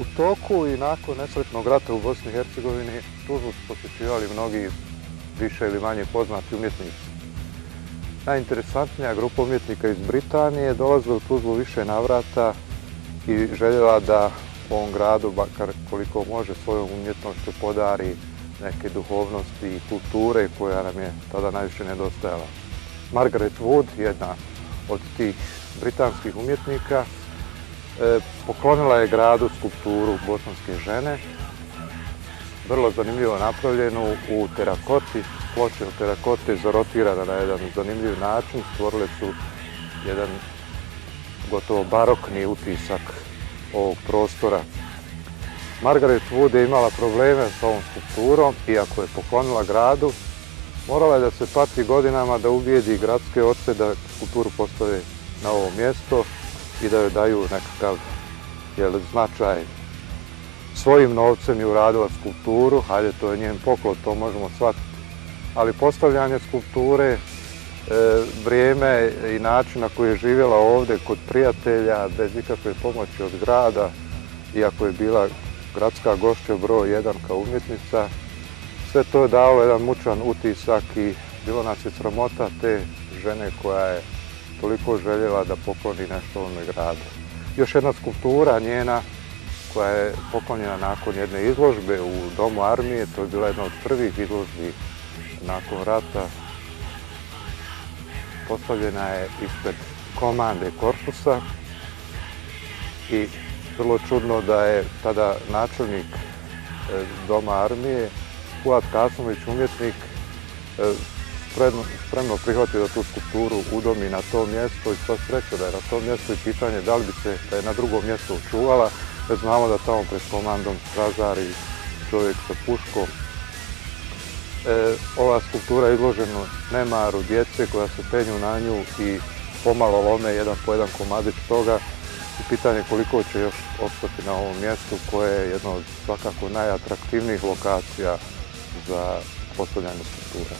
U toku i nakon nesretnog rata u Bosni i Hercegovini Tuzlu su posjećivali mnogi više ili manje poznati umjetnici. Najinteresantnija grupa umjetnika iz Britanije dolazila u Tuzlu više navrata i željela da ovom gradu, makar koliko može, svojom umjetnošću podari neke duhovnosti i kulture koja nam je tada najviše nedostajala. Margaret Wood, jedna od tih britanskih umjetnika, poklonila je gradu skulpturu bosanske žene, vrlo zanimljivo napravljenu u terakoti, ploče od terakote zarotirana na jedan zanimljiv način, stvorile su jedan gotovo barokni utisak ovog prostora. Margaret Wood je imala probleme s ovom skulpturom, iako je poklonila gradu, morala je da se pati godinama da ubijedi gradske oce da skulpturu postave na ovo mjesto i da joj daju nekakav značaj. Svojim novcem je uradila skulpturu, hajde, to je njen poklon, to možemo shvatiti. Ali postavljanje skulpture, vrijeme i način na koji je živjela ovdje kod prijatelja, bez ikakve pomoći od grada, iako je bila gradska gošća broj 1 kao umjetnica, sve to je dalo jedan mučan utisak i bilo nas je sramota te žene koja je toliko željela da pokloni nešto ovome gradu. Još jedna skulptura njena koja je poklonjena nakon jedne izložbe u Domu armije, to je bila jedna od prvih izložbi nakon rata. Postavljena je ispred komande korpusa i vrlo čudno da je tada načelnik Doma armije, Fuad Kasimović, umjetnik, spremno prihvatio da tu skulpturu udomi na to mjesto i sva sreća da je na tom mjestu i pitanje da li bi se da je na drugom mjestu očuvala, jer znamo da tamo pred komandom stražari čovjek sa puškom. Ova skulptura je izložena nemaru djece koja se penju na nju i pomalo lome jedan po jedan komadić toga i pitanje koliko će još ostati na ovom mjestu koje je jedno od svakako najatraktivnijih lokacija za postavljanje skulptura.